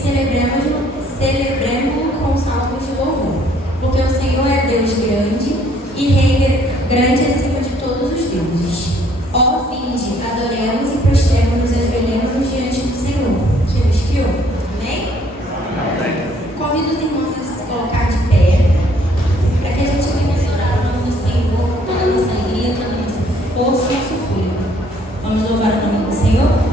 celebremos com salmos de louvor, porque o Senhor é Deus grande e Rei grande acima de todos os deuses. Ó, vinde, adoremos e prostremos-nos, ajoelhemos diante do Senhor, que nos criou. Amém? Amém. Convido os irmãos a se colocar de pé, para que a gente venha adorar o nome do Senhor com toda a nossa alegria, toda a nossa força e nosso fôlego. Vamos louvar o nome do Senhor?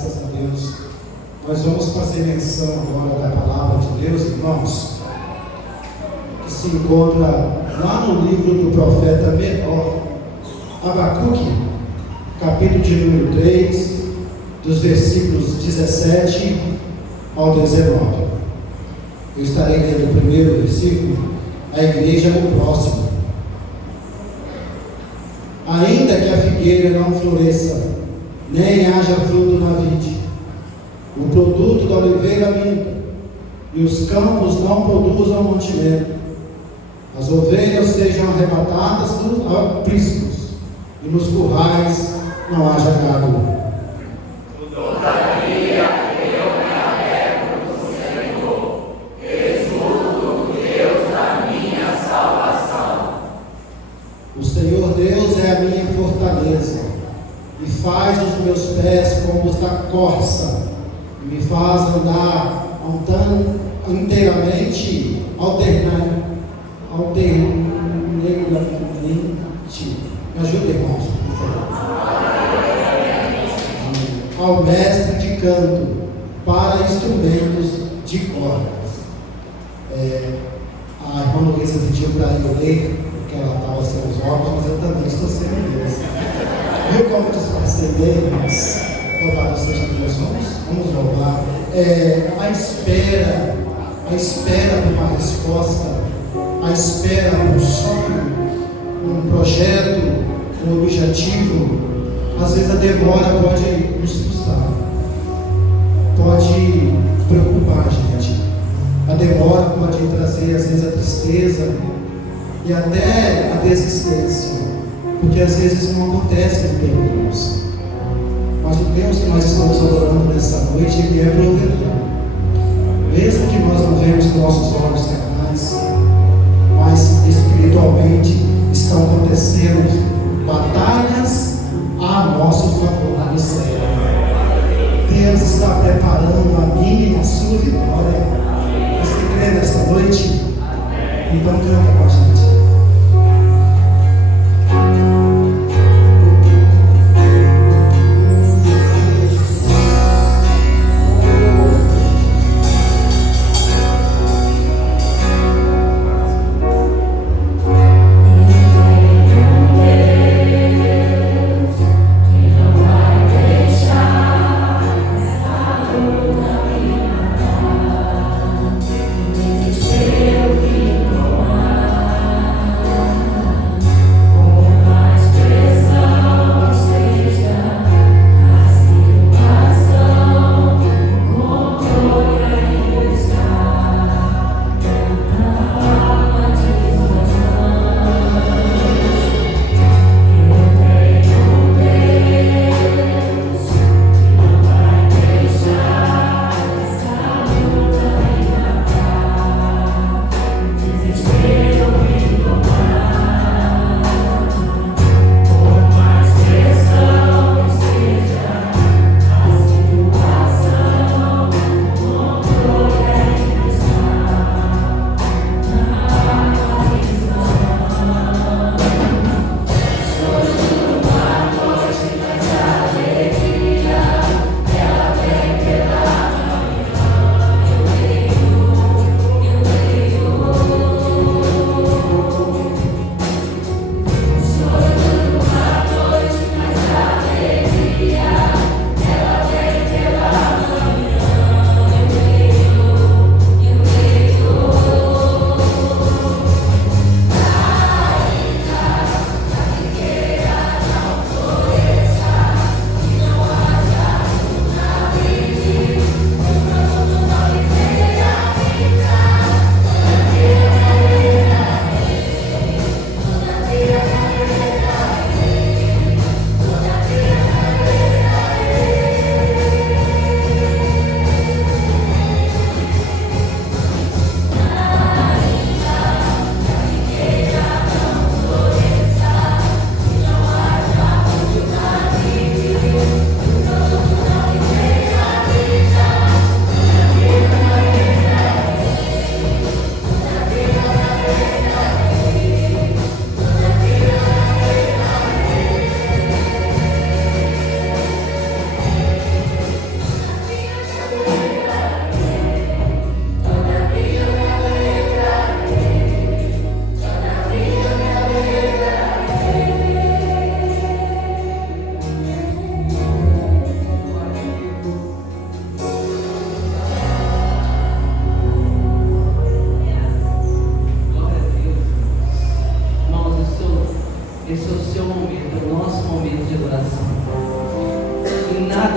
Graças a Deus. Nós vamos fazer menção agora da palavra de Deus, irmãos, que se encontra lá no livro do profeta menor, Abacuque, capítulo de número 3, dos versículos 17 ao 19. Eu estarei lendo o primeiro versículo, a igreja no próximo. Ainda que a figueira não floresça, nem haja fruto na vide, o produto da oliveira minta, e os campos não produzam mantimento, as ovelhas sejam arrebatadas dos apriscos, e nos currais não haja gado. Todavia eu me alegro no Senhor, exulto no Deus da minha salvação. O Senhor Deus é a minha fortaleza, e faz os meus pés como os da corça, e me faz andar inteiramente alternamente. Me ajuda, irmãos, por favor. Ao mestre de canto para instrumentos de cordas. A irmã Luísa pediu para eu ler, porque ela estava sem os óculos, mas eu também estou sem eles. Viu como disfarcei bem, irmãos? Louvado seja Deus. Vamos louvar. A espera por uma resposta, a espera por um sonho, um projeto, um objetivo. Às vezes a demora pode nos frustrar, pode preocupar a gente. A demora pode trazer às vezes a tristeza e até a desistência, porque às vezes não acontece no tempo de Deus. Mas o Deus que nós estamos adorando nessa noite, Ele é provedor. Mesmo que nós não vemos com nossos olhos carnais, mas espiritualmente estão acontecendo batalhas a nosso favor no céu. Deus está preparando a minha e a sua vitória. Você crê nesta noite? Então canta com a gente. Desespero que não há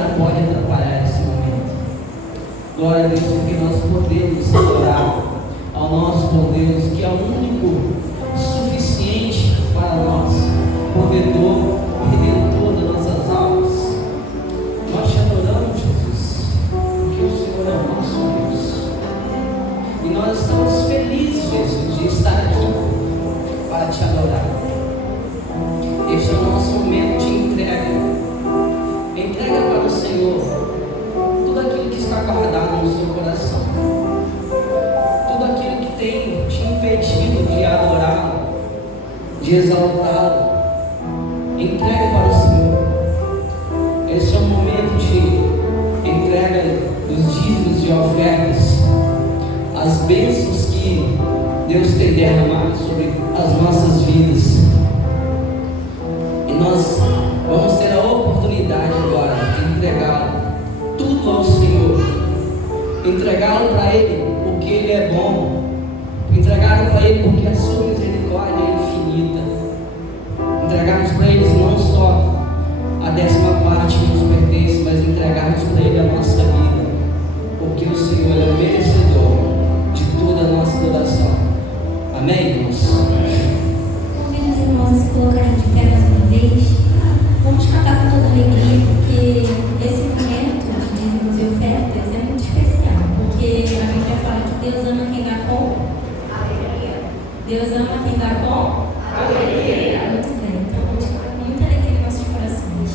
nada pode atrapalhar esse momento. Glória a Deus, porque nós podemos adorar ao nosso bom Deus, que é o único suficiente para nós, provedor, redentor das nossas almas. Nós te adoramos, Jesus, porque o Senhor é o nosso Deus. E nós estamos felizes, Jesus, de estar aqui para te adorar. Este é o nosso momento de entrega. Entrega para o Senhor tudo aquilo que está guardado no seu coração, tudo aquilo que tem te impedido de adorá-lo, de exaltá-lo. Entregue para o Senhor. Esse é o momento de entrega dos dízimos e ofertas, as bênçãos que Deus tem derramado sobre as nossas vidas. E nós vamos ter a oportunidade agora de entregá-lo tudo ao Senhor, entregá-lo para Ele porque Ele é bom, entregá-lo para Ele porque a sua misericórdia é infinita, entregarmos para Ele não só a 10ª parte que nos pertence, mas entregarmos para Ele a nossa vida, porque o Senhor é o merecedor de toda a nossa adoração. Amém, irmãos? Convido os irmãos a se colocarem de pé mais uma vez. Vamos cantar com toda alegria, porque esse momento de dízimos e ofertas é muito especial, porque a Bíblia fala que Deus ama quem dá com alegria. Deus ama quem dá com alegria. Muito bem, então vamos cantar com muita alegria em nossos corações.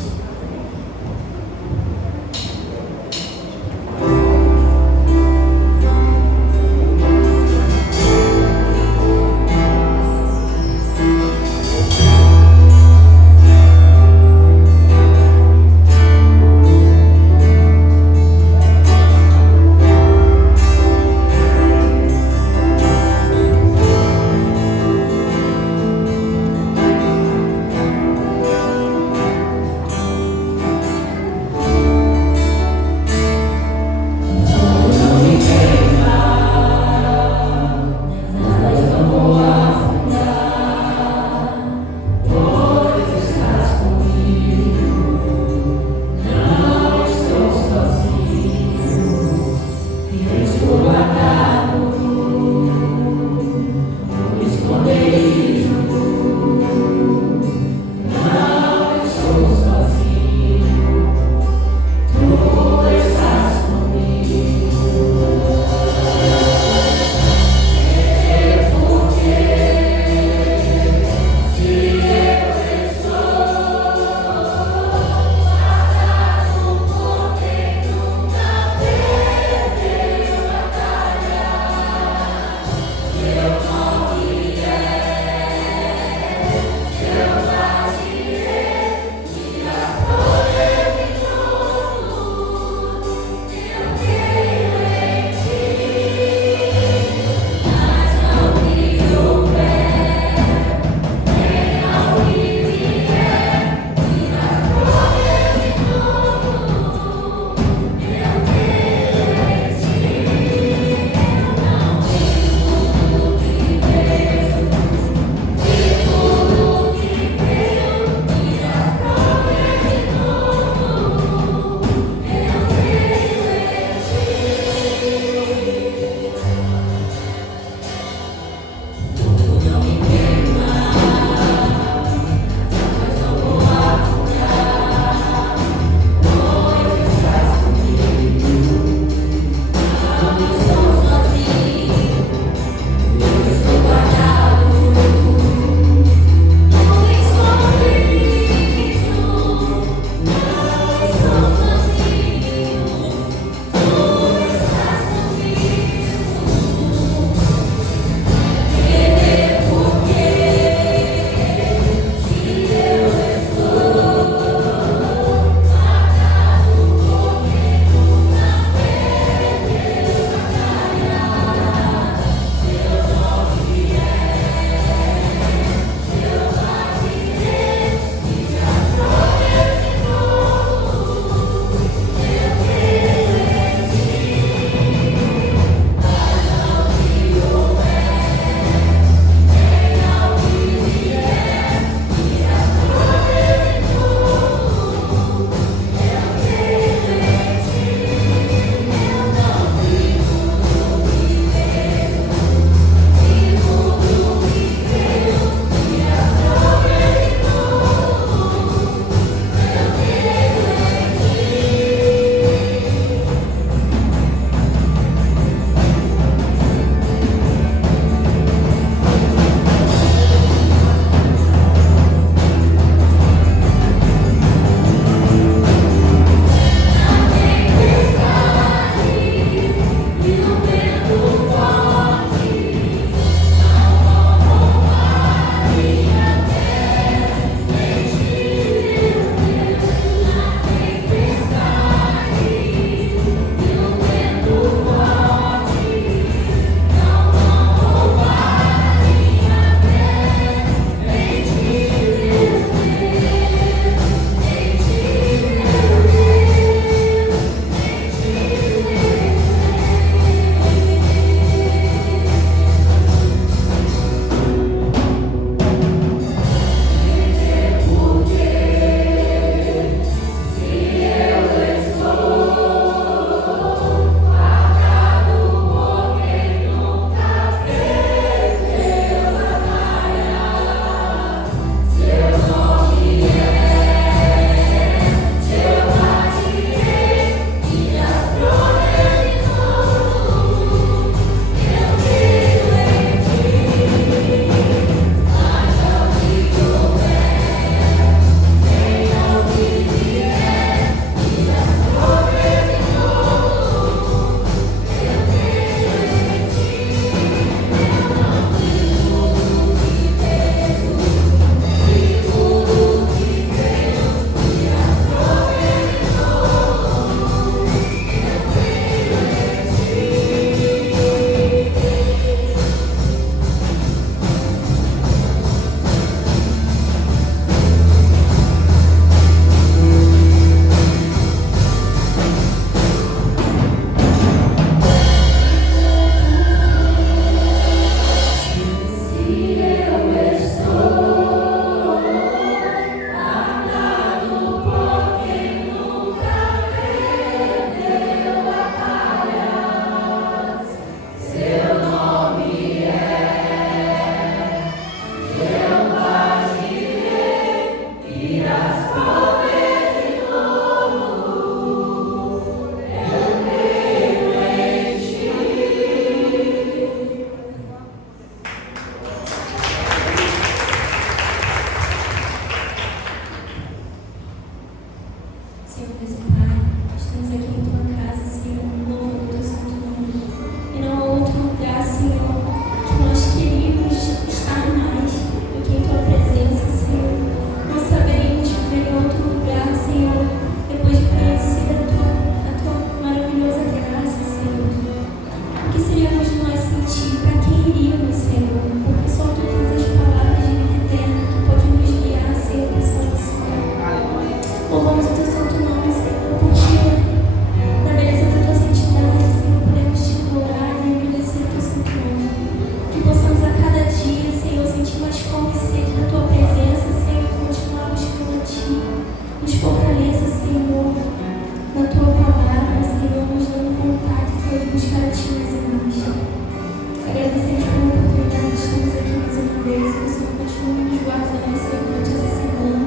agradecemos pela oportunidade de estarmos aqui mais uma vez e que o Senhor continue nos guardando, Senhor, durante essa semana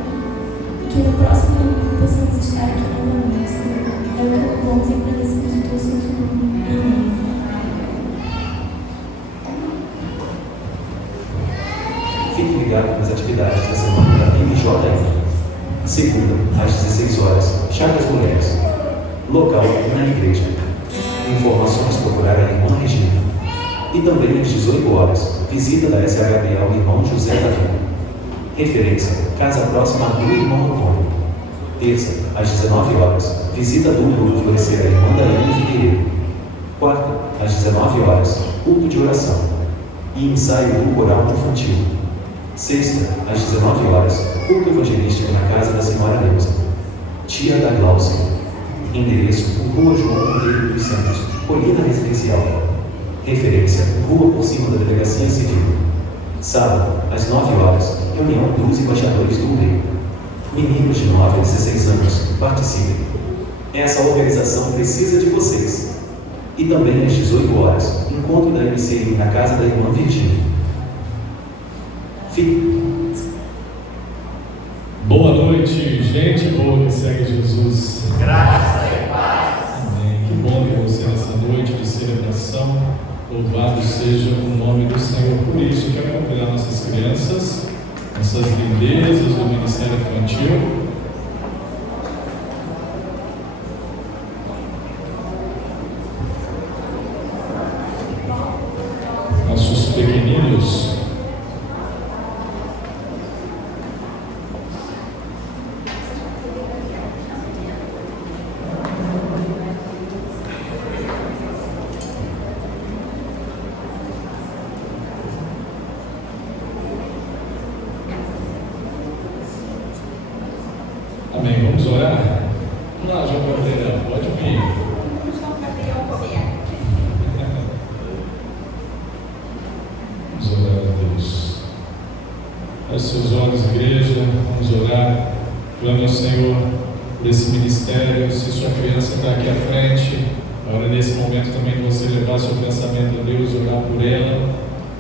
e que no próximo domingo possamos estar aqui novamente, Senhor. É o que louvamos e agradecemos o teu santo nome. Amém. Fique ligado nas atividades da semana da PIB-JR. Segunda, às 16 horas, Chá das Mulheres. Local, na igreja. Informações, procurar a irmã Regina. E também às 18 horas, visita da SHB ao irmão José Davi. Referência, casa próxima do irmão Antônio. Terça, às 19 horas, visita do grupo Florescer a irmã Daiane Figueiredo. Quarta, às 19 horas, culto de oração. E ensaio do coral infantil. Sexta, às 19 horas, culto evangelístico na casa da senhora Neuza. Tia da Glaucia. Endereço, Rua João Monteiro dos Santos, Colina Residencial. Referência, rua por cima da Delegacia Civil. Sábado, às 9 horas, reunião dos embaixadores do meio. Meninos de 9 a 16 anos, participem. Essa organização precisa de vocês. E também às 18 horas, encontro da MCI na casa da irmã Virgínia. Boa noite, gente boa que segue Jesus. Graça e paz. Amém. Que bom ter você nessa noite de celebração. Louvado seja o nome do Senhor. Por isso, quero convidar nossas crianças, essas lindezas do Ministério Infantil. Nossos pequeninos. Amém. Vamos orar? Vamos lá, João Gabriel, pode vir. Vamos orar a Deus. Feche seus olhos, igreja. Vamos orar. Clame ao Senhor por esse ministério. Se sua criança está aqui à frente, agora nesse momento também de você levar seu pensamento a Deus, orar por ela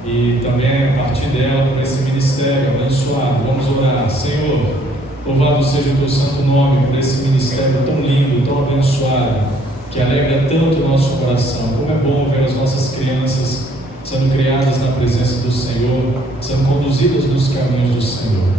e também a partir dela por esse ministério abençoado. Vamos orar. Senhor, louvado seja o teu santo nome por esse ministério tão lindo, tão abençoado, que alegra tanto o nosso coração. Como é bom ver as nossas crianças sendo criadas na presença do Senhor, sendo conduzidas nos caminhos do Senhor.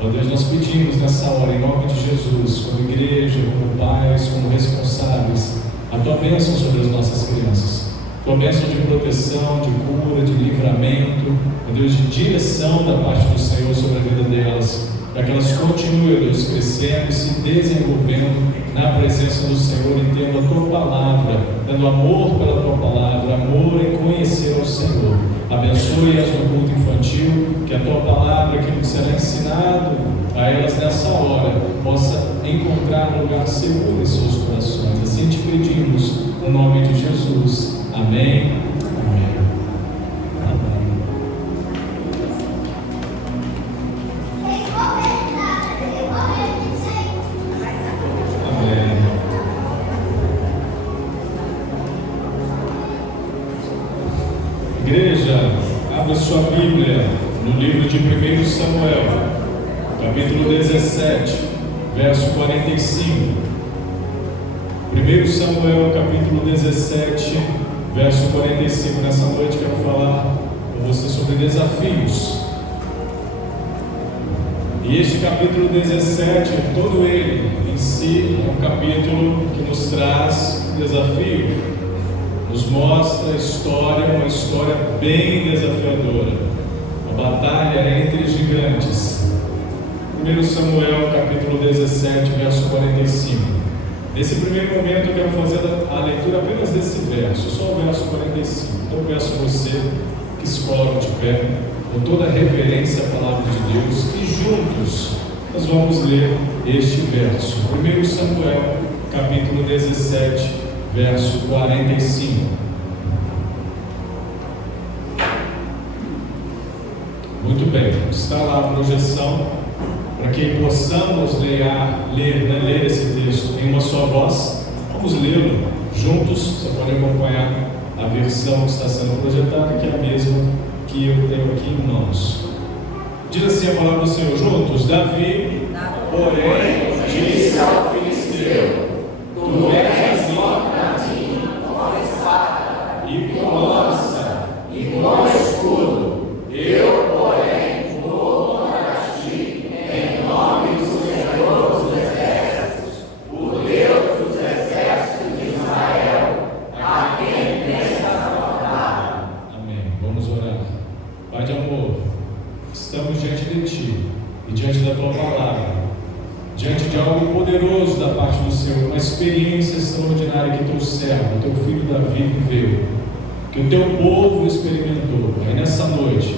Ó Deus, nós pedimos nessa hora, em nome de Jesus, como igreja, como pais, como responsáveis, a tua bênção sobre as nossas crianças. Tua bênção de proteção, de cura, de livramento, ó Deus, de direção da parte do Senhor sobre a vida delas, para que elas continuem, ó Deus, crescendo e se desenvolvendo na presença do Senhor, e tendo a Tua Palavra, dando amor pela Tua Palavra, amor em conhecer ao Senhor. Abençoe-as no culto infantil, que a Tua Palavra, que será ensinado a elas nessa hora, possa encontrar lugar seguro em seus corações. Assim te pedimos, no nome de Jesus. Amém. Amém. Igreja, abra sua Bíblia no livro de 1 Samuel, capítulo 17, verso 45. 1 Samuel, capítulo 17, verso 45. Nessa noite quero falar com você sobre desafios. E este capítulo 17, todo ele em si, é um capítulo que nos traz um desafio. Nos mostra a história, uma história bem desafiadora, uma batalha entre gigantes. 1 Samuel, capítulo 17, verso 45. Nesse primeiro momento eu quero fazer a leitura apenas desse verso, só o verso 45. Então eu peço a você que se coloque de pé, com toda a reverência à palavra de Deus, e juntos nós vamos ler este verso. 1 Samuel, capítulo 17, verso 45. Muito bem, está lá a projeção, para que possamos ler esse texto em uma só voz. Vamos lê-lo juntos, você pode acompanhar a versão que está sendo projetada, que é a mesma que eu tenho aqui em mãos. Diz assim a palavra do Senhor juntos: Davi, porém, disse ao filisteu: Tu és contra mim com espada, e com lança, e com escudo. Eu, porém, vou contra ti, em nome do Senhor dos Exércitos, o Deus dos Exércitos de Israel, a quem tens afrontado. Amém. Vamos orar. Pai de amor, estamos diante de Ti e diante da Tua palavra, diante de algo poderoso da parte do Senhor, uma experiência extraordinária que Teu servo, Teu filho Davi viveu, que o Teu povo experimentou. Pai, nessa noite,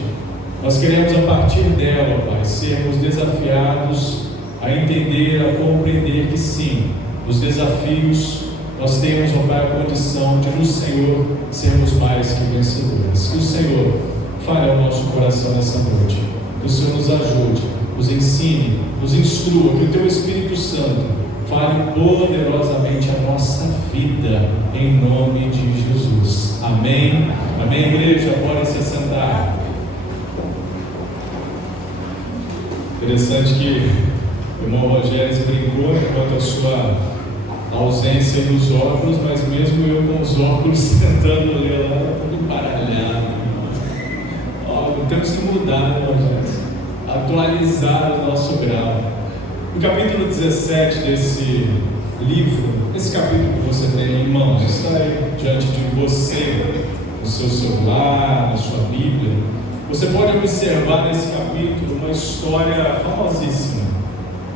nós queremos a partir dela, Pai, sermos desafiados a entender, a compreender que sim, nos desafios nós temos, ó Pai, a condição de no Senhor sermos mais que vencedores. Que o Senhor fale ao nosso coração nessa noite, que o Senhor nos ajude, nos ensine, nos instrua, que o Teu Espírito Santo fale poderosamente a nossa vida, em nome de Jesus. Amém? Amém, igreja? Podem se sentar. Interessante que o irmão Rogério brincou enquanto a sua ausência dos óculos, mas mesmo eu com os óculos tentando ler lá, tudo embaralhado. Temos que mudar, né, Rogério? Atualizar o nosso grau. No capítulo 17 desse livro, esse capítulo que você tem em mãos, está aí diante de você, no seu celular, na sua Bíblia. Você pode observar nesse capítulo uma história famosíssima.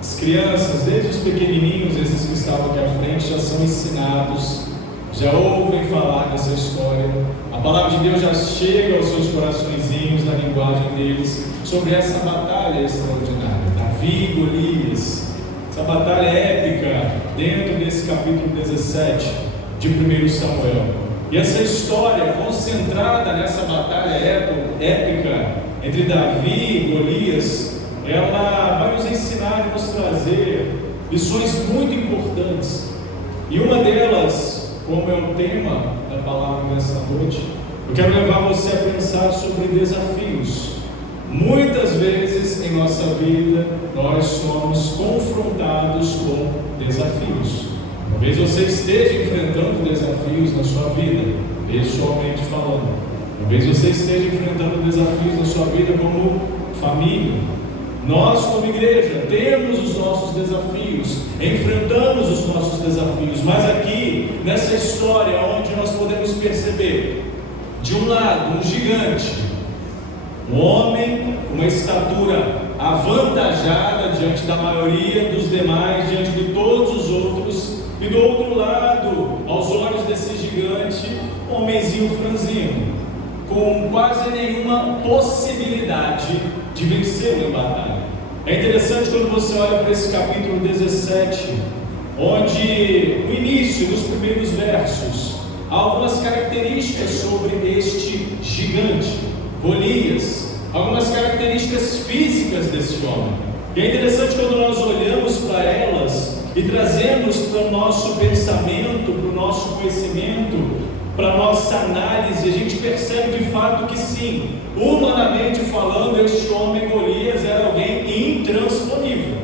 As crianças, desde os pequenininhos, esses que estavam aqui à frente, já são ensinados, já ouvem falar dessa história. A palavra de Deus já chega aos seus coraçõezinhos, na linguagem deles, sobre essa batalha extraordinária, Davi e Golias, essa batalha épica, dentro desse capítulo 17 de 1 Samuel. E essa história concentrada nessa batalha épica entre Davi e Golias, ela vai nos ensinar e nos trazer lições muito importantes. E uma delas, como é o tema da palavra nessa noite, eu quero levar você a pensar sobre desafios. Muitas vezes em nossa vida nós somos confrontados com desafios. Talvez você esteja enfrentando desafios na sua vida, pessoalmente falando. Talvez você esteja enfrentando desafios na sua vida como família. Nós, como igreja, temos os nossos desafios, enfrentamos os nossos desafios, mas aqui, nessa história, onde nós podemos perceber, de um lado, um gigante, um homem com uma estatura avantajada diante da maioria dos demais, diante de todos os outros, e do outro lado, aos olhos desse gigante, um homenzinho franzino, com quase nenhuma possibilidade de vencê-lo em batalha. É interessante quando você olha para esse capítulo 17, onde no início, nos primeiros versos, há algumas características sobre este gigante, Golias, algumas características físicas desse homem. E é interessante quando nós olhamos para elas e trazemos para o nosso pensamento, para o nosso conhecimento, para a nossa análise, a gente percebe de fato que sim, humanamente falando, este homem Golias era alguém intransponível.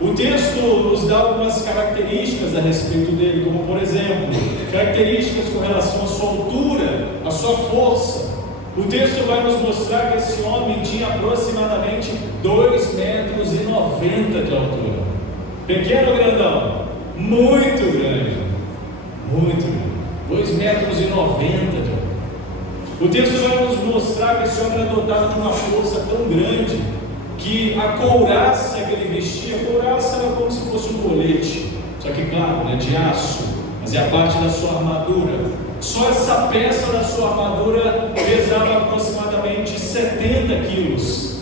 O texto nos dá algumas características a respeito dele, como por exemplo, características com relação à sua altura, à sua força. O texto vai nos mostrar que esse homem tinha aproximadamente 2,90 metros de altura. Pequeno ou grandão? Muito grande. Muito grande. 2,90 metros de altura. O texto vai nos mostrar que esse homem era dotado de uma força tão grande que a couraça que ele vestia, a couraça era como se fosse um colete, só que claro, né, de aço, mas é a parte da sua armadura. Só essa peça da sua armadura pesava aproximadamente 70 quilos.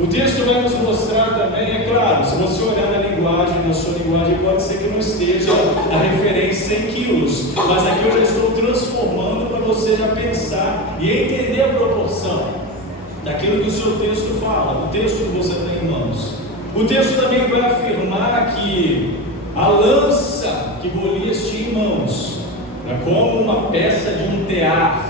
O texto vai nos mostrar também, é claro, se você olhar na sua linguagem, pode ser que não esteja a referência em quilos, mas aqui eu já estou transformando para você já pensar e entender a proporção daquilo que o seu texto fala, do texto que você tem em mãos. O texto também vai afirmar que a lança que Golias tinha em mãos é como uma peça de um tear,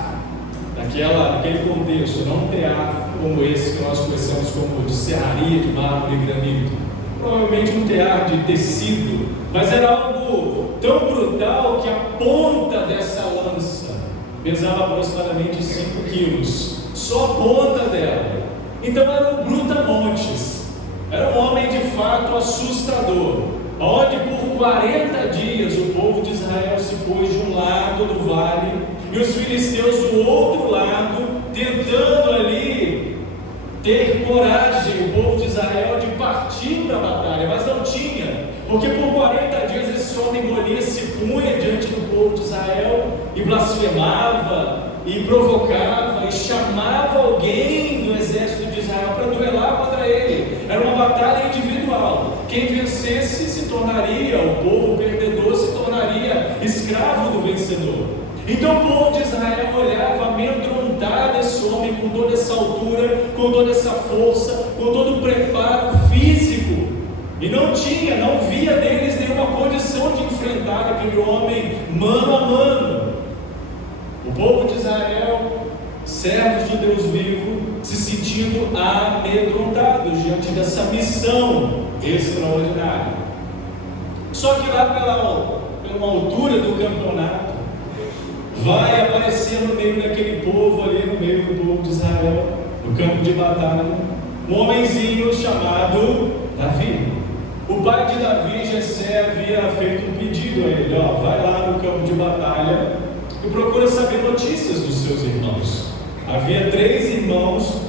daquele contexto, não um tear como esse que nós conhecemos como de serraria, de mármore e granito, provavelmente um tear de tecido, mas era algo tão brutal que a ponta dessa lança pesava aproximadamente 5 quilos, só a ponta dela. Então era um brutamontes, era um homem de fato assustador, onde por 40 dias o povo de Israel se pôs de um lado do vale e os filisteus do outro lado, tentando ali ter coragem, o povo de Israel, de partir para a batalha, mas não tinha, porque por 40 dias esse homem Golias se punha diante do povo de Israel e blasfemava, e provocava, e chamava alguém do exército de Israel para duelar contra ele. Era uma batalha individual. Quem vencesse se tornaria, o povo perdedor se tornaria escravo do vencedor. Então o povo de Israel olhava amedrontado esse homem com toda essa altura, com toda essa força, com todo o preparo físico, e não via neles nenhuma condição de enfrentar aquele homem mano a mano. O povo de Israel, servos do Deus vivo, se sentindo amedrontados diante dessa missão extraordinária. Só que lá pela altura do campeonato, vai aparecer no meio daquele povo ali, no meio do povo de Israel, no campo de batalha, um homenzinho chamado Davi. O pai de Davi, Jessé, havia feito um pedido a ele: vai lá no campo de batalha e procura saber notícias dos seus irmãos. Havia 3 irmãos.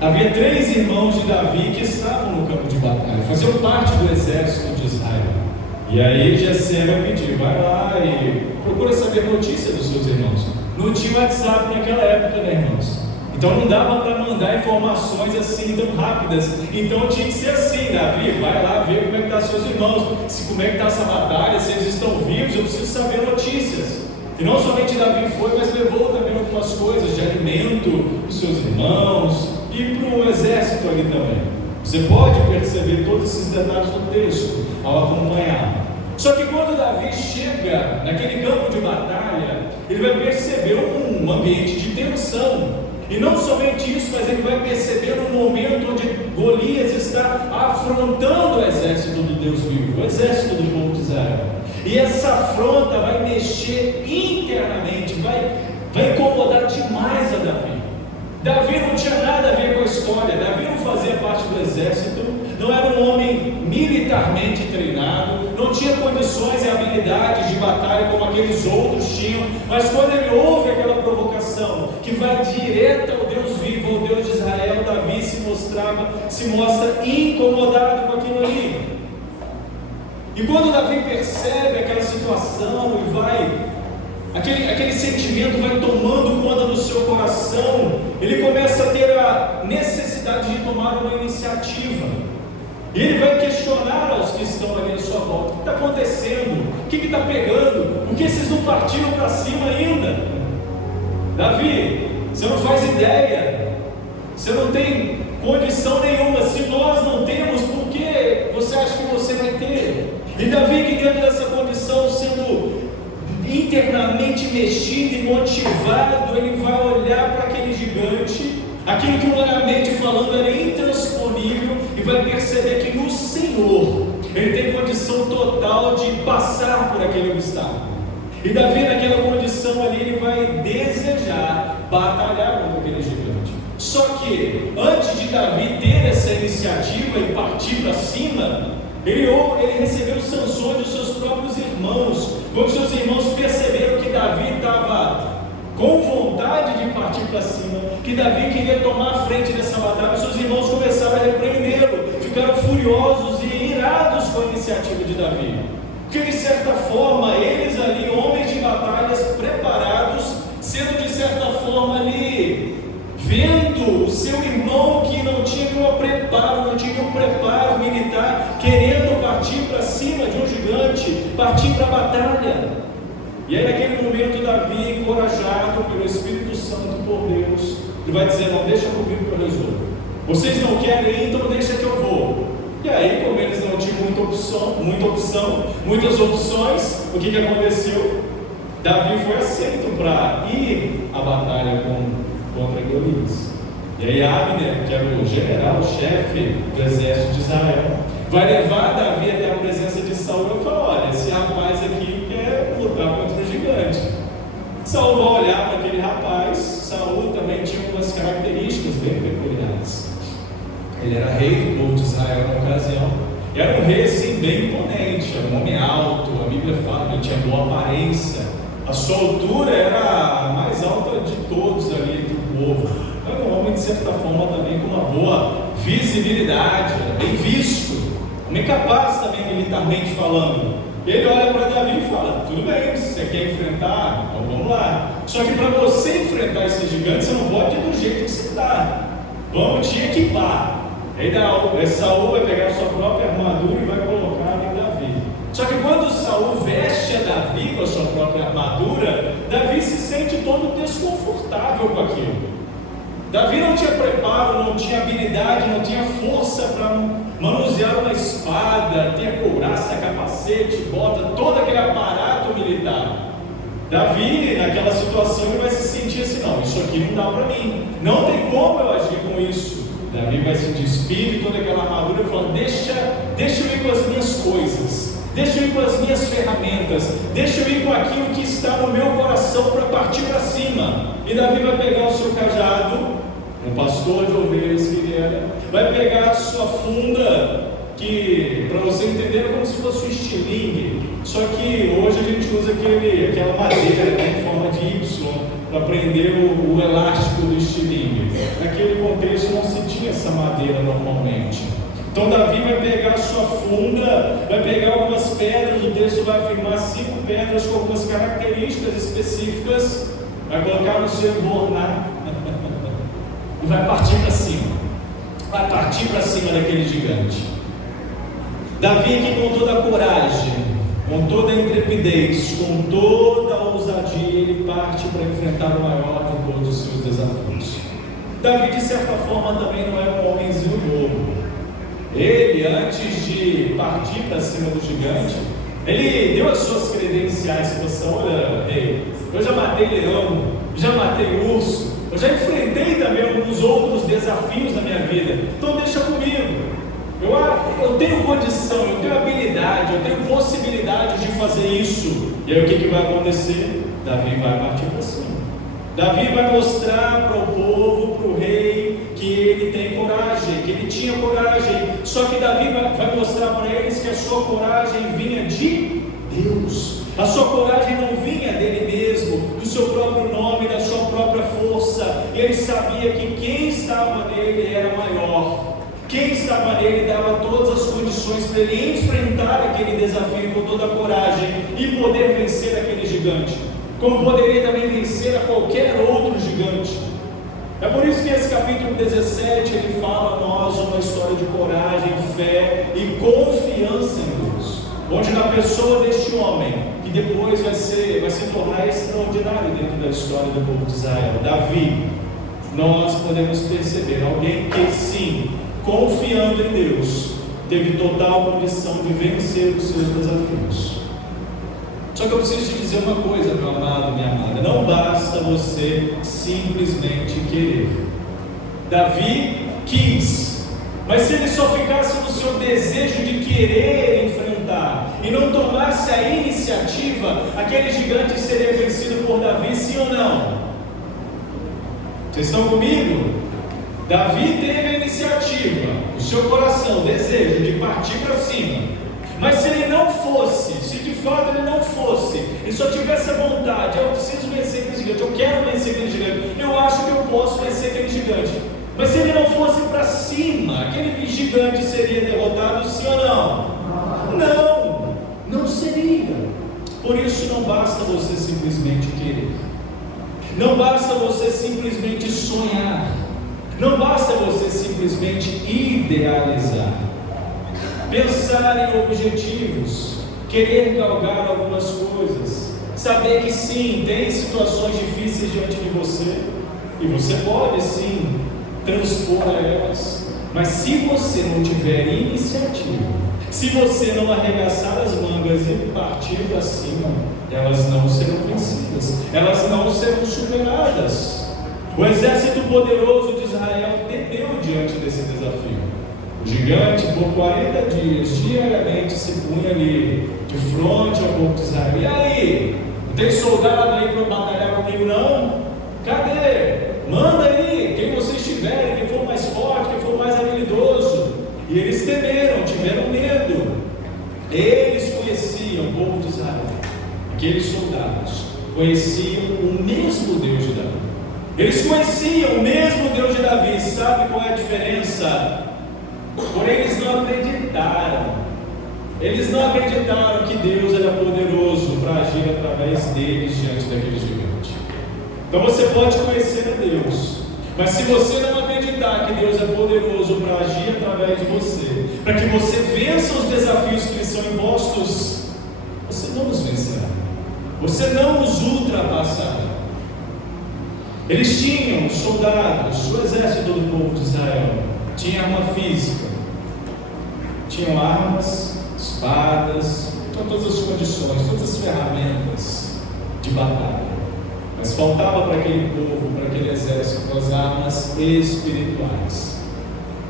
Havia 3 irmãos de Davi que estavam no campo de batalha, faziam parte do exército de Israel. E aí Jessé vai pedir: vai lá e procura saber notícias dos seus irmãos. Não tinha WhatsApp naquela época, né, irmãos? Então não dava para mandar informações assim tão rápidas. Então tinha que ser assim: Davi, vai lá ver como é que estão seus irmãos, como é que está essa batalha, se eles estão vivos, eu preciso saber notícias. E não somente Davi foi, mas levou também algumas coisas de alimento para os seus irmãos e para o exército ali também. Você pode perceber todos esses detalhes no texto ao acompanhar. Só que quando Davi chega naquele campo de batalha, ele vai perceber um ambiente de tensão. E não somente isso, mas ele vai perceber um momento onde Golias está afrontando o exército do Deus vivo, o exército do povo de Israel. E essa afronta vai mexer internamente, vai incomodar demais a Davi. Davi não tinha nada a ver com a história, Davi não fazia parte do exército, não era um homem militarmente treinado, não tinha condições e habilidades de batalha como aqueles outros tinham, mas quando ele ouve aquela provocação, que vai direto ao Deus vivo, ao Deus de Israel, Davi se mostra incomodado com aquilo ali. E quando Davi percebe aquela situação e aquele sentimento vai tomando conta do seu coração, ele começa a ter a necessidade de tomar uma iniciativa. E ele vai questionar aos que estão ali à sua volta: o que está acontecendo? O que está pegando? Por que vocês não partiram para cima ainda? Davi, você não faz ideia, você não tem condição nenhuma. Se nós não temos, por que você acha que você vai ter? E Davi, que dentro dessa condição, sendo internamente mexido e motivado, ele vai olhar para aquele gigante, aquilo que humanamente falando era intransponível, e vai perceber que no Senhor ele tem condição total de passar por aquele obstáculo. E Davi, naquela condição ali, ele vai desejar batalhar contra aquele gigante. Só que antes de Davi ter essa iniciativa e partir para cima, ele recebeu sanções dos seus próprios irmãos. Quando seus irmãos perceberam que Davi estava com vontade de partir para cima, que Davi queria tomar a frente dessa batalha, seus irmãos começaram a repreendê-lo, ficaram furiosos e irados com a iniciativa de Davi, porque de certa forma eles ali, homens de batalhas preparados, sendo de certa forma ali vendo o seu irmão que não tinha nenhum preparo militar, querendo partir para cima de um gigante, partir para a batalha. E aí naquele momento Davi, encorajado pelo Espírito Santo por Deus, ele vai dizer: não, deixa comigo que eu resolvo. Vocês não querem ir, então deixa que eu vou. E aí, como eles não tinham muita muitas opções. O que aconteceu? Davi foi aceito para ir à batalha contra Golias. E aí Abner, que era o general, o chefe do exército de Israel, vai levar Davi até a presença de Saul e fala: olha, esse rapaz aqui quer lutar contra o gigante. Saul vai olhar para aquele rapaz. Saul também tinha umas características bem peculiares. Ele era rei do povo de Israel na ocasião. Era um rei assim, bem imponente, era um homem alto. A Bíblia fala que ele tinha boa aparência. A sua altura era a mais alta de todos ali do povo. Era um homem, de certa forma, também com uma boa visibilidade, era bem visto, homem capaz também militarmente falando. Ele olha para Davi e fala: tudo bem, se você quer enfrentar, então vamos lá. Só que para você enfrentar esse gigante, você não pode ir do jeito que você está. Vamos te equipar. Aí Saul vai pegar a sua própria armadura e vai colocar em Davi. Só que quando Saul veste a Davi com a sua própria armadura, Davi se sente todo desconfortável com aquilo. Davi não tinha preparo, não tinha habilidade, não tinha força para manusear uma espada, ter couraça, capacete, bota, todo aquele aparato militar. Davi, naquela situação, ele vai se sentir assim: não, isso aqui não dá para mim, não tem como eu agir com isso. Davi vai se despir toda aquela armadura e falar: deixa eu ir com as minhas coisas, deixa eu ir com as minhas ferramentas, deixa eu ir com aquilo que está no meu coração para partir para cima. E Davi vai pegar o seu cajado, um pastor de ovelhas que ele era, vai pegar a sua funda, que para você entender é como se fosse um estilingue, só que hoje a gente usa aquela madeira, né, em forma de Y, para prender o elástico do estilingue. Naquele contexto não se tinha essa madeira normalmente. Então Davi vai pegar a sua funda, vai pegar algumas pedras, o texto vai afirmar 5 pedras com algumas características específicas, vai colocar no seu embornar e vai partir para cima. Vai partir para cima daquele gigante. Davi aqui com toda a coragem, com toda a intrepidez, com toda a ousadia, ele parte para enfrentar o maior de todos os seus desafios. Davi, de certa forma, também não é um homenzinho bobo. Ele, antes de partir para cima do gigante, ele deu as suas credenciais para você: olha, rei, eu já matei leão, já matei urso, eu já enfrentei também alguns outros desafios na minha vida, então deixa comigo. Eu tenho condição, eu tenho habilidade, eu tenho possibilidade de fazer isso. E aí o que vai acontecer? Davi vai partir para cima. Davi vai mostrar para o povo, para o rei, que ele tem coragem, que ele tinha coragem. Só que Davi vai mostrar para eles que a sua coragem vinha de Deus. A sua coragem não vinha dele mesmo, do seu próprio nome, da sua própria força. Ele sabia que quem estava nele era maior. Quem estava nele dava todas as condições para ele enfrentar aquele desafio com toda a coragem e poder vencer aquele gigante, como poderia também vencer a qualquer outro gigante. É por isso que esse capítulo 17 ele fala a nós uma história de coragem, fé e confiança em Deus, onde na pessoa deste homem, que depois vai se tornar extraordinário dentro da história do povo de Israel, Davi, nós podemos perceber alguém que sim, confiando em Deus, teve total condição de vencer os seus desafios. Só que eu preciso te dizer uma coisa, meu amado, minha amada: não basta você simplesmente querer. Davi quis, mas se ele só ficasse no seu desejo de querer enfrentar e não tomasse a iniciativa, aquele gigante seria vencido por Davi, sim ou não? Vocês estão comigo? Davi teve a iniciativa, o seu coração, o desejo de partir para cima. Mas se ele não fosse, se de fato ele não fosse, e só tivesse a vontade: eu preciso vencer aquele gigante, eu quero vencer aquele gigante, eu acho que eu posso vencer aquele gigante. Mas se ele não fosse para cima, aquele gigante seria derrotado, sim ou não? Não seria. Por isso não basta você simplesmente querer. Não basta você simplesmente sonhar. Não basta você simplesmente idealizar, pensar em objetivos, querer galgar algumas coisas, saber que sim, tem situações difíceis diante de você, e você pode sim transpor elas, mas se você não tiver iniciativa, Se você não arregaçar as mangas e partir para cima, elas não serão vencidas, elas não serão superadas. O exército poderoso de Israel temeu diante desse desafio. O gigante, por 40 dias, diariamente se punha ali, de frente ao povo de Israel. E aí? Não tem soldado aí para batalhar comigo, não? Cadê? Manda aí, quem vocês tiverem, quem for mais forte, quem for mais habilidoso. E eles temeram, tiveram medo. Eles conheciam o povo de Israel. Aqueles soldados conheciam o mesmo Deus de Davi. Eles conheciam o mesmo Deus de Davi. Sabe qual é a diferença? Porém eles não acreditaram. Eles não acreditaram que Deus era poderoso para agir através deles diante daquele gigante. Então você pode conhecer a Deus, mas se você não acreditar que Deus é poderoso para agir através de você, para que você vença os desafios que lhe são impostos, você não os vencerá, você não os ultrapassará. Eles tinham soldados, o exército do povo de Israel tinha arma física, tinham armas, espadas, tinham todas as condições, todas as ferramentas de batalha. Mas faltava para aquele povo, para aquele exército, as armas espirituais.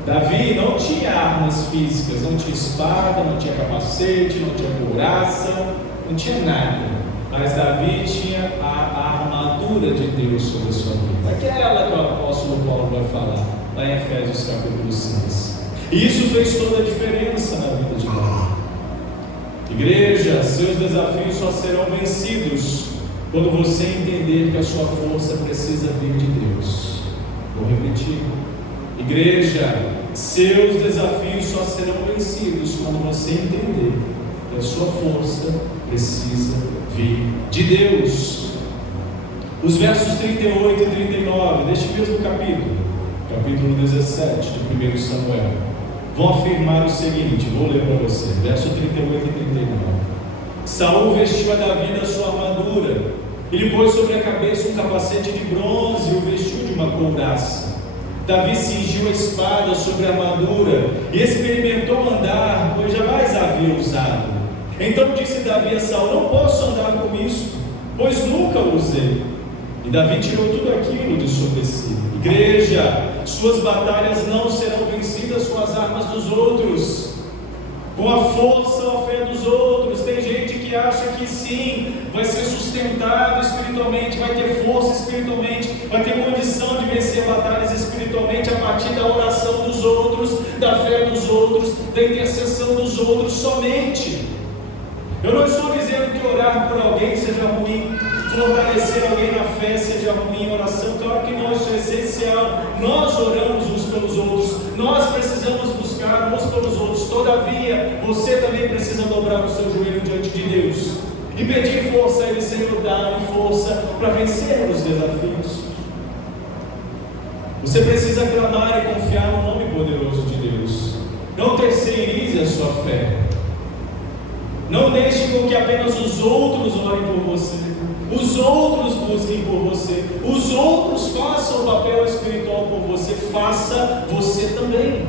Davi não tinha armas físicas, não tinha espada, não tinha capacete, não tinha couraça, não tinha nada. Mas Davi tinha a armadura de Deus sobre a sua vida. Aquela que o apóstolo Paulo vai falar, lá em Efésios capítulo 6. E isso fez toda a diferença na vida de Davi. Igreja, seus desafios só serão vencidos quando você entender que a sua força precisa vir de Deus. Vou repetir. Igreja, seus desafios só serão vencidos quando você entender que a sua força precisa vir de Deus. Os versos 38 e 39 deste mesmo capítulo 17 de 1 Samuel, vão afirmar o seguinte, vou ler para você, verso 38 e 39. Saul vestiu a Davi da sua armadura, ele pôs sobre a cabeça um capacete de bronze e o vestiu de uma couraça. Davi cingiu a espada sobre a armadura e experimentou andar, pois jamais a havia usado. Então disse Davi a Saul: não posso andar com isso, pois nunca o usei. E Davi tirou tudo aquilo de sobre si. Igreja, suas batalhas não serão vencidas com as armas dos outros, com a força ou a fé dos outros. Tem gente que acha que sim, vai ser sustentado espiritualmente, vai ter força espiritualmente, vai ter condição de vencer batalhas espiritualmente a partir da oração dos outros, da fé dos outros, da intercessão dos outros somente. Eu não estou dizendo que orar por alguém seja ruim, fortalecer alguém na fé seja ruim, oração, claro que não, isso é essencial. Nós oramos uns pelos outros, nós precisamos buscar uns pelos outros. Todavia, você também precisa dobrar o seu joelho diante de Deus e pedir força a Ele, Senhor, dá-me força para vencer os desafios. Você precisa clamar e confiar no nome poderoso de Deus. Não terceirize a sua fé. Não deixe com que apenas os outros orem por você, os outros busquem por você, os outros façam o papel espiritual por você. Faça você também.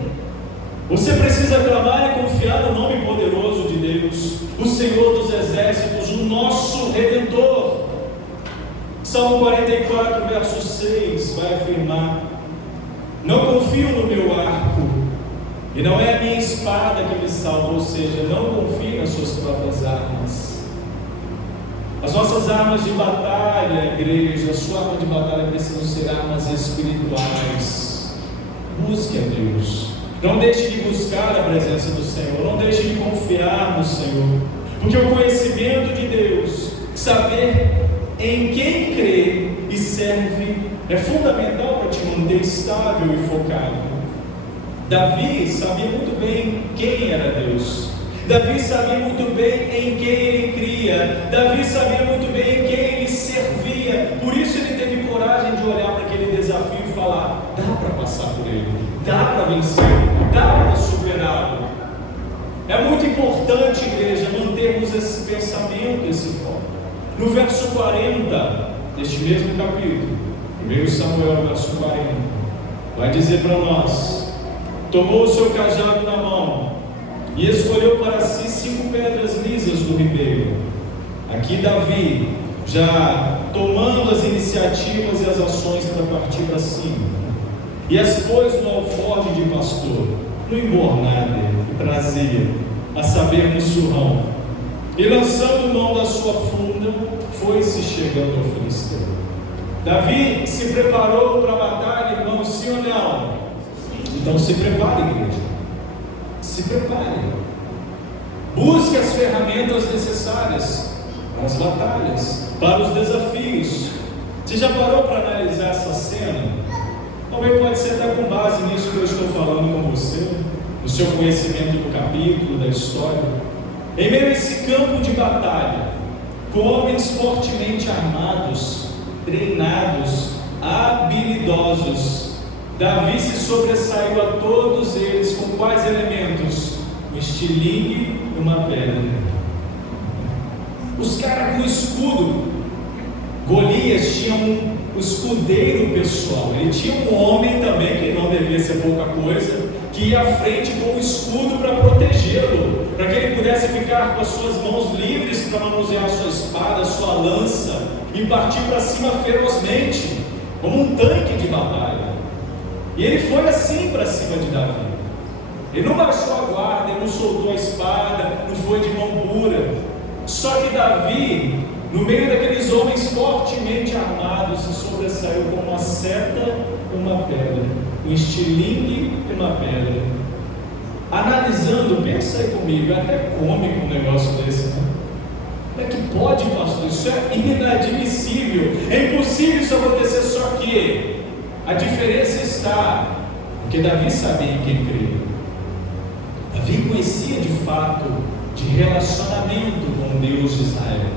Você precisa clamar e confiar no nome poderoso de Deus, o Senhor dos Exércitos, o nosso Redentor. Salmo 44, verso 6 vai afirmar: não confio no meu arco, e não é a minha espada que me salva, ou seja, não confie nas suas próprias armas. As nossas armas de batalha, igreja, a sua arma de batalha precisam ser armas espirituais. Busque a Deus. Não deixe de buscar a presença do Senhor, não deixe de confiar no Senhor, porque o conhecimento de Deus, saber em quem crer e serve, é fundamental para te manter estável e focado. Davi sabia muito bem quem era Deus. Davi sabia muito bem em quem ele cria. Davi sabia muito bem em quem ele servia. Por isso ele teve coragem de olhar para aquele desafio e falar: dá para passar por ele, dá para vencer, dá para superá-lo. É muito importante, igreja, mantermos esse pensamento, esse foco. No verso 40 deste mesmo capítulo, 1 Samuel, verso 40, vai dizer para nós: tomou o seu cajado na mão, e escolheu para si 5 pedras lisas do ribeiro. Aqui Davi, já tomando as iniciativas e as ações para partir para cima, e as pôs no alforje de pastor, no embornado que trazia, a saber, no surrão, e lançando mão da sua funda, foi-se chegando ao filisteu. Davi se preparou para a batalha, irmão, sim ou não? Então se prepare, igreja. Se prepare. Busque as ferramentas necessárias para as batalhas, para os desafios. Você já parou para analisar essa cena? Talvez pode ser até com base nisso que eu estou falando com você, no seu conhecimento do capítulo, da história. Em meio a esse campo de batalha, com homens fortemente armados, treinados, habilidosos, Davi se sobressaiu a todos eles com quais elementos? Um estilingue e uma pedra. Os caras com escudo. Golias tinha um escudeiro pessoal. Ele tinha um homem também, que não devia ser pouca coisa, que ia à frente com um escudo para protegê-lo, para que ele pudesse ficar com as suas mãos livres para manusear a sua espada, a sua lança e partir para cima ferozmente, como um tanque de batalha. E ele foi assim para cima de Davi. Ele não baixou a guarda, ele não soltou a espada, não foi de mão pura. Só que Davi, no meio daqueles homens fortemente armados, se sobressaiu com uma seta e uma pedra, um estilingue e uma pedra. Analisando, pensa aí comigo, é até cômico um negócio desse, né? Como é que pode, pastor? Isso é inadmissível, é impossível isso acontecer. Só que a diferença está, porque Davi sabia em quem crer. Davi conhecia de fato de relacionamento com Deus de Israel.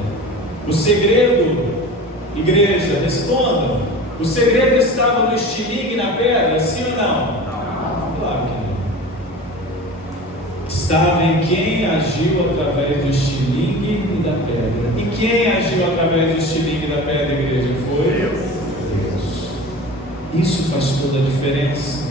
O segredo, igreja, respondam, o segredo estava no estilingue e na pedra, sim ou não? Claro que não. Estava em quem agiu através do estilingue e da pedra. E quem agiu através do estilingue e da pedra, igreja? Foi Deus. Isso faz toda a diferença.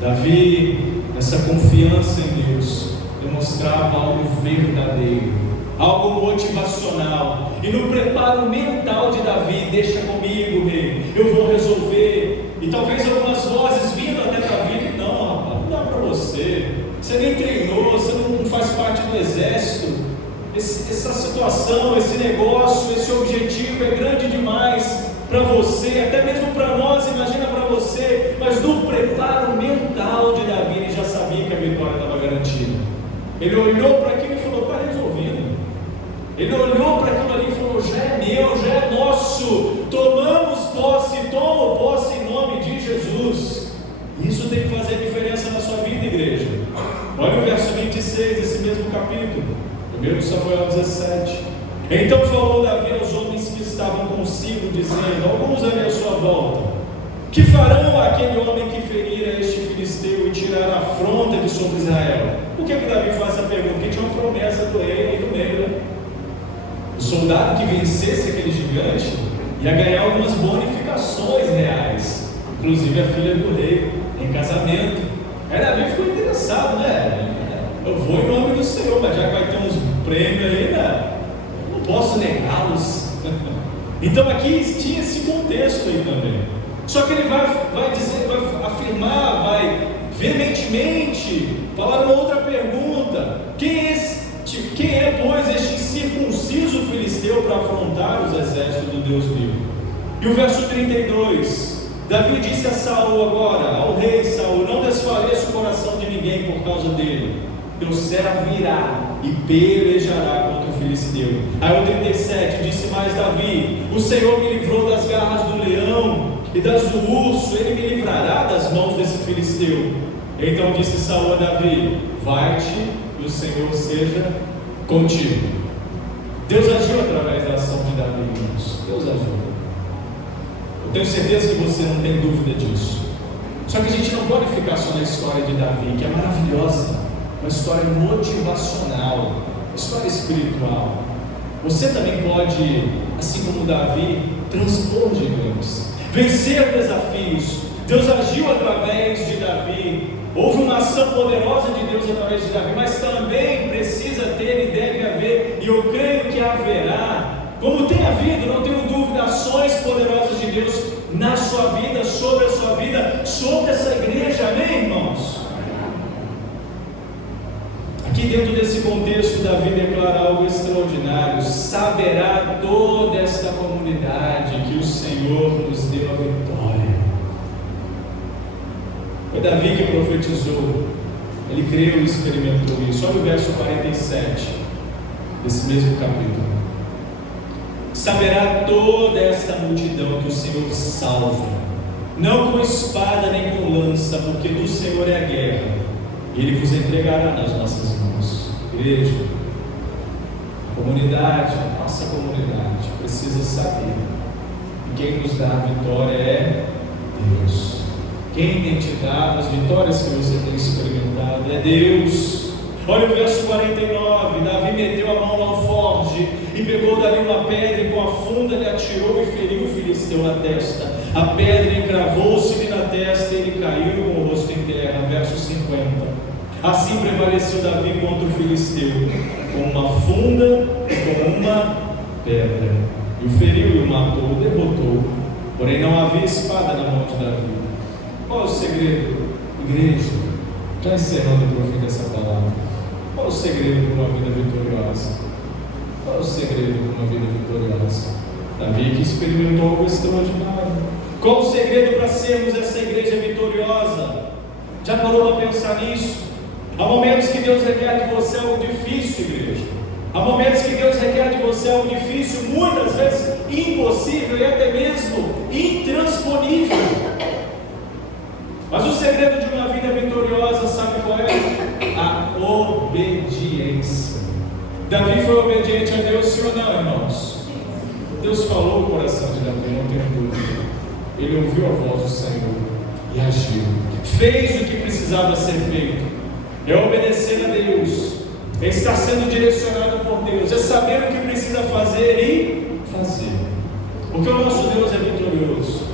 Davi, nessa confiança em Deus, demonstrava algo verdadeiro, algo motivacional. E no preparo mental de Davi, deixa comigo, rei, eu vou resolver. E talvez algumas vozes vindo até Davi, não, rapaz, não dá para você nem treinou, você não faz parte do exército, essa situação, esse negócio, esse objetivo é grande demais para você, até mesmo para nós, imagina para você. Mas no preparo mental de Davi, ele já sabia que a vitória estava garantida. Ele olhou para aquilo e falou: está resolvido. Ele olhou para aquilo ali e falou: já é meu, já é nosso, tomamos posse, tomo posse em nome de Jesus. Isso tem que fazer diferença na sua vida, igreja. Olha o verso 26 desse mesmo capítulo, 1 Samuel 17. Então falou Davi aos homens que estavam consigo, dizendo, alguns ali à sua volta: que farão aquele homem que ferir este filisteu e tirar a afronta de sobre Israel? Por que Davi faz essa pergunta? Porque tinha uma promessa do rei aí no meio, né? O soldado que vencesse aquele gigante ia ganhar algumas bonificações reais, inclusive a filha do rei em casamento. Aí Davi ficou interessado, né? Eu vou em nome do Senhor, mas já que vai ter uns prêmios aí, né? Eu não posso negá-los. Então aqui tinha esse contexto aí também. Só que ele vai dizer, vai afirmar, vai veementemente falar uma outra pergunta: quem é, pois, este incircunciso filisteu para afrontar os exércitos do Deus vivo? E o verso 32, Davi disse a Saul agora, ao rei Saul: não desfaleça o coração de ninguém por causa dele, teu servo irá e pelejará contra o filisteu. Aí o 37 disse mais Davi: o Senhor me livrou das garras do leão e das do urso, ele me livrará das mãos desse filisteu. Então disse Saul a Davi: vai-te e o Senhor seja contigo. Deus agiu através da ação de Davi, irmãos. Deus agiu. Eu tenho certeza que você não tem dúvida disso. Só que a gente não pode ficar só na história de Davi, que é maravilhosa, uma história motivacional, uma história espiritual. Você também pode, assim como Davi, transpor gigantes, vencer desafios. Deus agiu através de Davi Houve uma ação poderosa de Deus através de Davi, mas também precisa ter e deve haver, e eu creio que haverá, como tem havido, não tenho dúvida, ações poderosas de Deus na sua vida, sobre a sua vida, sobre essa igreja, amém, irmãos? Aqui dentro desse contexto, Davi declara algo extraordinário: saberá toda esta comunidade que o Senhor nos deu a vitória. Foi Davi que profetizou, ele creu e experimentou isso. Olha o verso 47 desse mesmo capítulo: saberá toda esta multidão que o Senhor salva, não com espada nem com lança, porque do Senhor é a guerra, e Ele vos entregará nas nossas mãos. Igreja, a comunidade, a nossa comunidade precisa saber que quem nos dá a vitória é Deus. Quem tem te dado as vitórias que você tem experimentado é Deus. Olha o verso 49, Davi meteu a mão no alforje e pegou dali uma pedra e com a funda lhe atirou e feriu o filisteu na testa. A pedra encravou-se-lhe na testa e ele caiu com o rosto em terra. Verso 50. Assim prevaleceu Davi contra o filisteu, com uma funda e com uma pedra. E o feriu e o matou, o derrotou. Porém não havia espada na mão de Davi. Qual é o segredo, igreja? Já encerrando por fim dessa palavra. Qual é o segredo para uma vida vitoriosa? Qual é o segredo para uma vida vitoriosa? Davi que experimentou algo extraordinário. Qual o segredo para sermos essa igreja vitoriosa? Já parou para pensar nisso? Há momentos que Deus requer de você algo difícil, igreja. Há momentos que Deus requer de você algo difícil, muitas vezes impossível e até mesmo intransponível. Mas o segredo de uma vida vitoriosa, sabe qual é? A obediência. Davi foi obediente a Deus, sim ou não, irmãos? Deus falou o coração de Davi, não tenho dúvida. Ele ouviu a voz do Senhor e agiu. Fez o que precisava ser feito. É obedecer a Deus, é estar sendo direcionado por Deus, é saber o que precisa fazer e fazer. Porque o nosso Deus é vitorioso.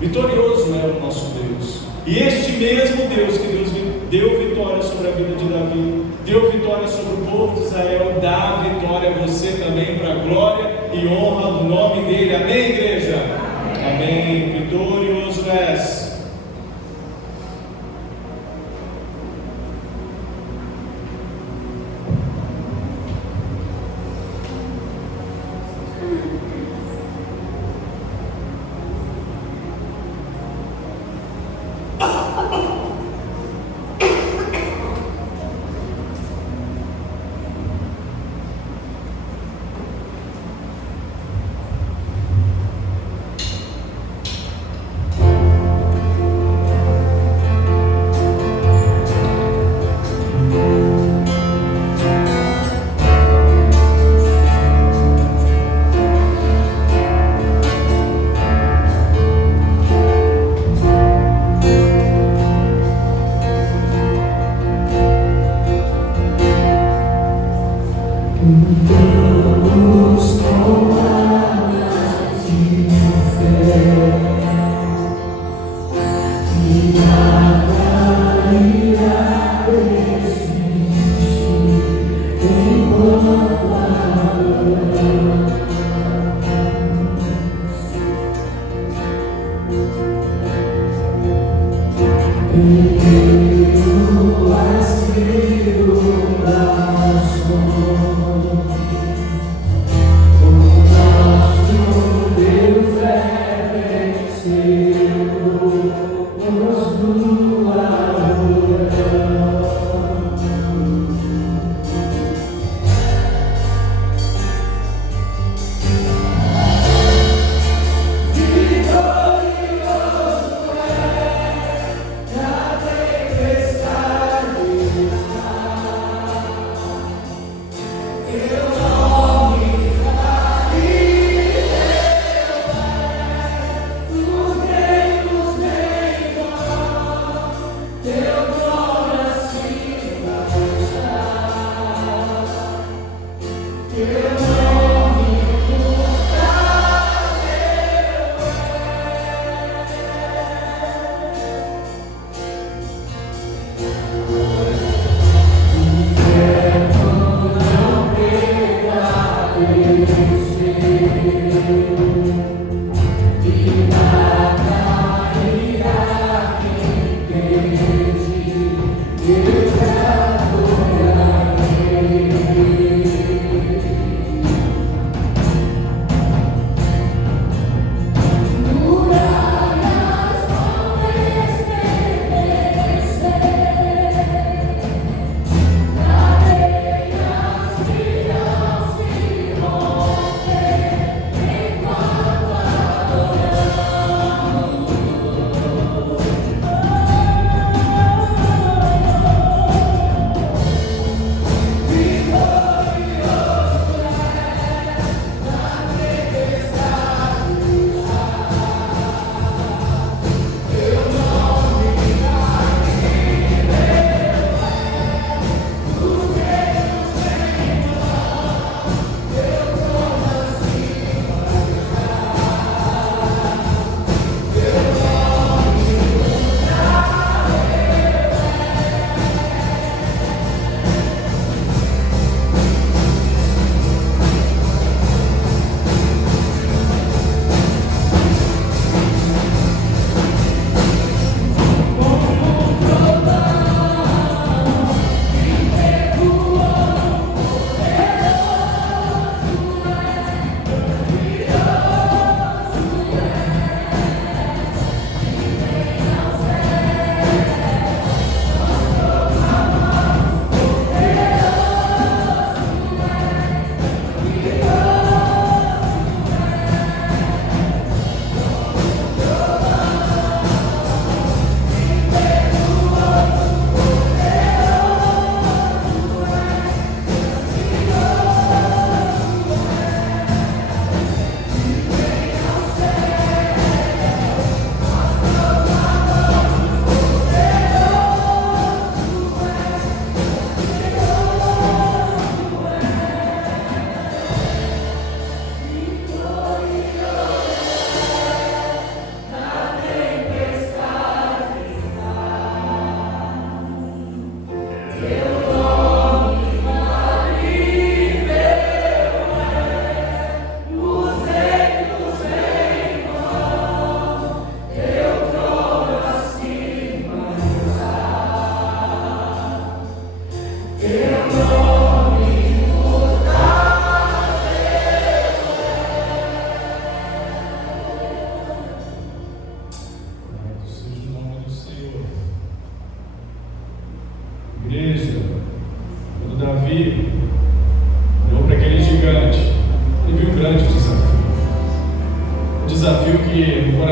Vitorioso é o nosso Deus. E este mesmo Deus que Deus deu vitória sobre a vida de Davi, deu vitória sobre o povo de Israel, dá vitória a você também, para a glória e honra do nome dele. Amém, igreja? Amém. Vitorioso és.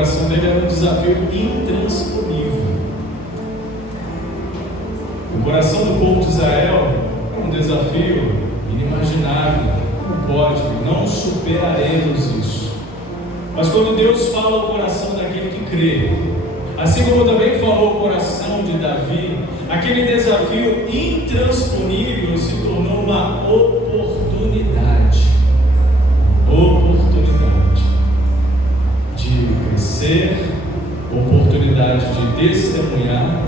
coração dele era um desafio intransponível. O coração do povo de Israel é um desafio inimaginável. Não pode, não superaremos isso. Mas quando Deus fala ao coração daquele que crê, assim como também falou ao coração de Davi, aquele desafio intransponível se tornou uma oportunidade. Oportunidade de crescer, oportunidade de testemunhar,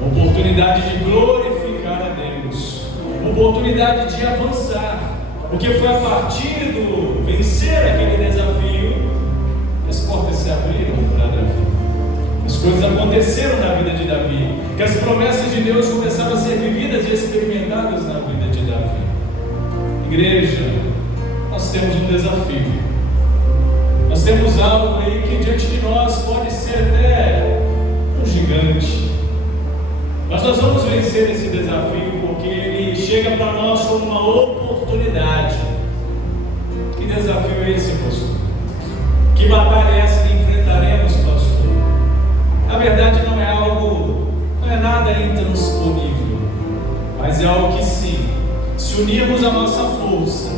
oportunidade de glorificar a Deus, oportunidade de avançar, porque foi a partir do vencer aquele desafio que as portas se abriram para Davi, as coisas aconteceram na vida de Davi, que as promessas de Deus começaram a ser vividas e experimentadas na vida de Davi. Igreja, nós temos um desafio. Nós temos algo aí que diante de nós pode ser até um gigante. Mas nós vamos vencer esse desafio porque ele chega para nós como uma oportunidade. Que desafio é esse, pastor? Que batalha é essa que enfrentaremos, pastor? Na verdade não é nada intransponível, mas é algo que sim, se unirmos a nossa força,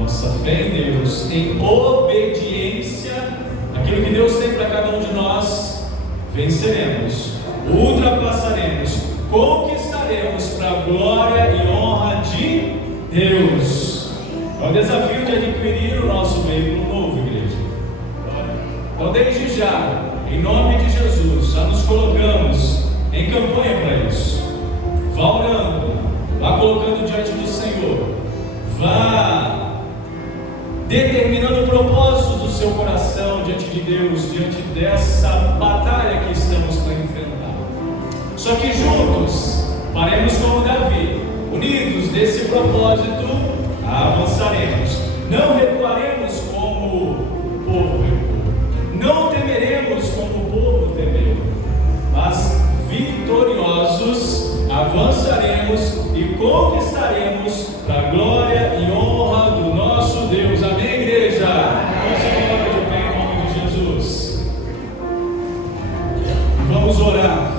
nossa fé em Deus, em obediência, aquilo que Deus tem para cada um de nós, venceremos, ultrapassaremos, conquistaremos para a glória e honra de Deus. É o desafio de adquirir o nosso veículo novo, igreja. Então, desde já, em nome de Jesus, já nos colocamos em campanha para isso. Vá orando, vá colocando diante do Senhor, vá determinando propósitos do seu coração diante de Deus, diante dessa batalha que estamos para enfrentar. Só que juntos, faremos como Davi, unidos nesse propósito, avançaremos. Não recuaremos como o povo recuou, não temeremos como o povo temeu, mas vitoriosos avançaremos e conquistaremos para a glória e honra do nosso Deus. Amém, igreja? Vamos colocar de pé em nome de Jesus. Vamos orar.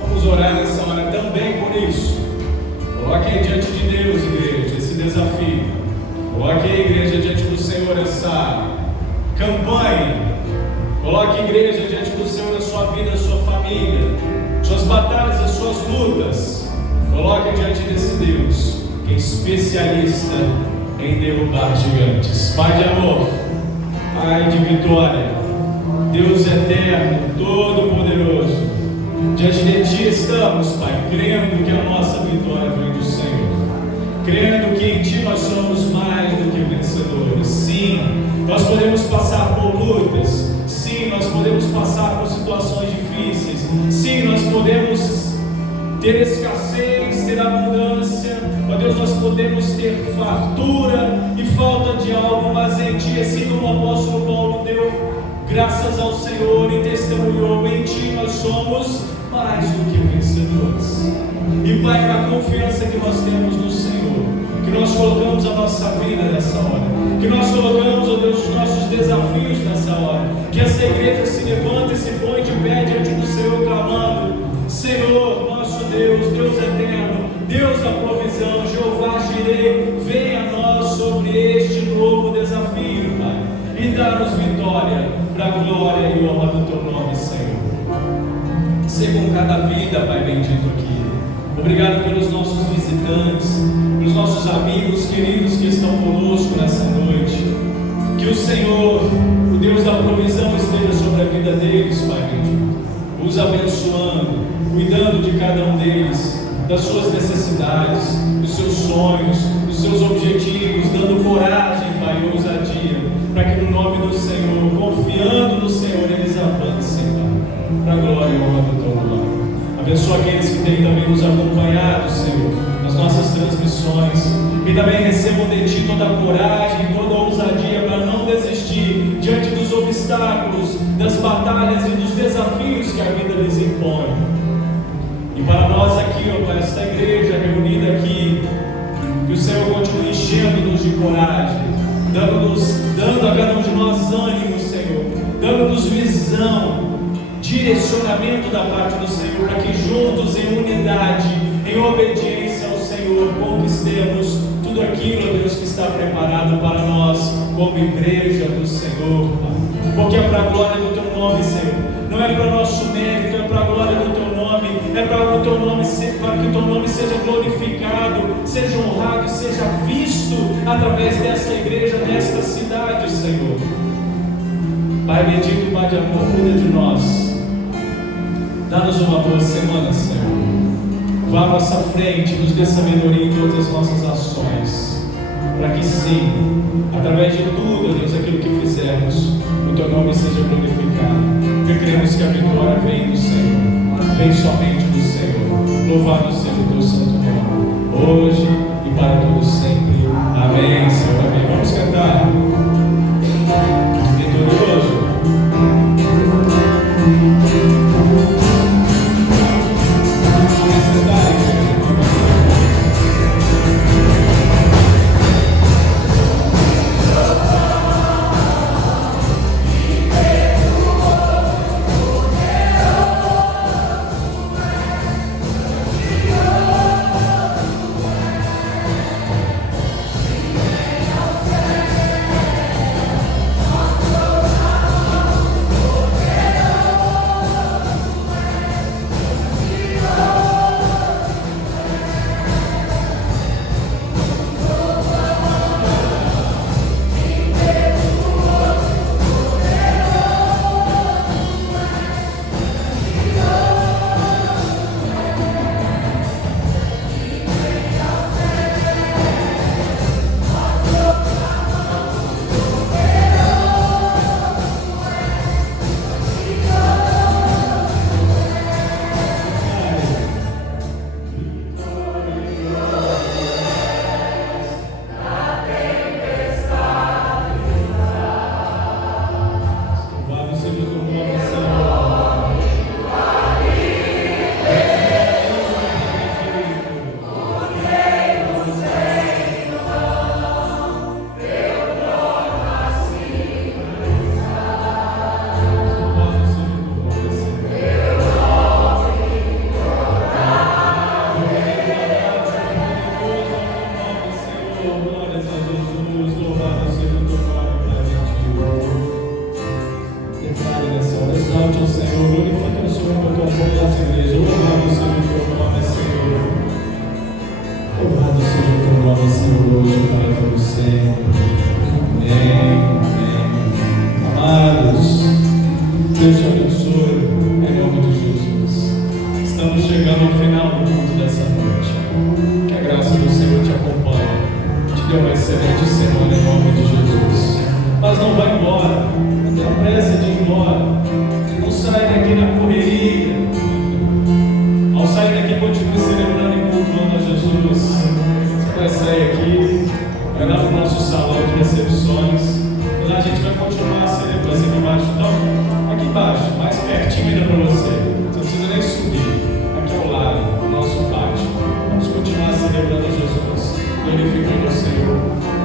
Vamos orar nessa hora também por isso. Coloque aí diante de Deus, igreja, esse desafio. Coloque aí, igreja, diante do Senhor essa campanha. Coloque, igreja, diante do Senhor a sua vida, a sua família, suas batalhas, as suas lutas. Coloque diante desse Deus, que é especialista em derrubar gigantes. Pai de amor, Pai de vitória, Deus eterno, todo-poderoso, diante de Ti estamos, Pai, crendo que a nossa vitória vem do Senhor, crendo que em Ti nós somos mais do que vencedores. Sim, nós podemos passar por lutas. Sim, nós podemos passar por situações difíceis. Sim, nós podemos ter escassez, ter abundância. Ó Deus, nós podemos ter fartura e falta de algo, mas em Ti, assim como o apóstolo Paulo deu graças ao Senhor e testemunhou, em Ti nós somos mais do que vencedores. E Pai, na confiança que nós temos no Senhor, que nós colocamos a nossa vida nessa hora, que nós colocamos, ó Deus, os nossos desafios nessa hora, que essa igreja se levanta e se põe de pé diante do Senhor, clamando: Senhor, nosso Deus, Deus eterno, Deus da provisão, Jeová Jireh, venha a nós sobre este novo desafio, Pai, e dá-nos vitória para a glória e honra do Teu nome, Senhor. Ser com cada vida, Pai bendito aqui. Obrigado pelos nossos visitantes, pelos nossos amigos queridos que estão conosco nessa noite. Que o Senhor, o Deus da provisão, esteja sobre a vida deles, Pai bendito, os abençoando, cuidando de cada um deles, das suas necessidades, dos seus sonhos, dos seus objetivos, dando coragem, Pai, e ousadia, para que no nome do Senhor, confiando no Senhor, eles avancem, Pai, para a glória e honra do Teu nome. Abençoa aqueles que têm também nos acompanhado, Senhor, nas nossas transmissões, e também recebam de Ti toda a coragem, toda a ousadia para não desistir diante dos obstáculos, das batalhas e dos desafios que a vida lhes impõe. E para nós aqui, ó Pai, esta igreja reunida aqui, que o Senhor continue enchendo-nos de coragem, dando a cada um de nós ânimo, Senhor, dando-nos visão, direcionamento da parte do Senhor, para que juntos, em unidade, em obediência ao Senhor, conquistemos tudo aquilo, ó Deus, que está preparado para nós, como igreja do Senhor, Pai. Porque é para a glória do Teu nome, Senhor. Não é para o nosso mérito, é para a glória do Teu nome, é para o Teu nome, para que o Teu nome seja glorificado, seja honrado, seja visto através dessa igreja, desta cidade, Senhor. Pai bendito, Pai de amor, cuida de nós. Dá-nos uma boa semana, Senhor. Vá à nossa frente, nos dê sabedoria em todas as nossas ações, para que sim, através de tudo, Deus, aquilo que fizermos, o Teu nome seja glorificado. Porque cremos que a vitória vem do Senhor, vem somente do Senhor. Louvado seja o Teu santo nome, hoje e para todos sempre. Amém, Senhor, amém. Vamos cantar. Vitorioso.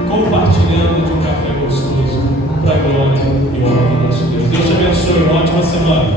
Compartilhando de um café gostoso para a glória e honra do nosso Deus. Deus te abençoe, uma ótima semana.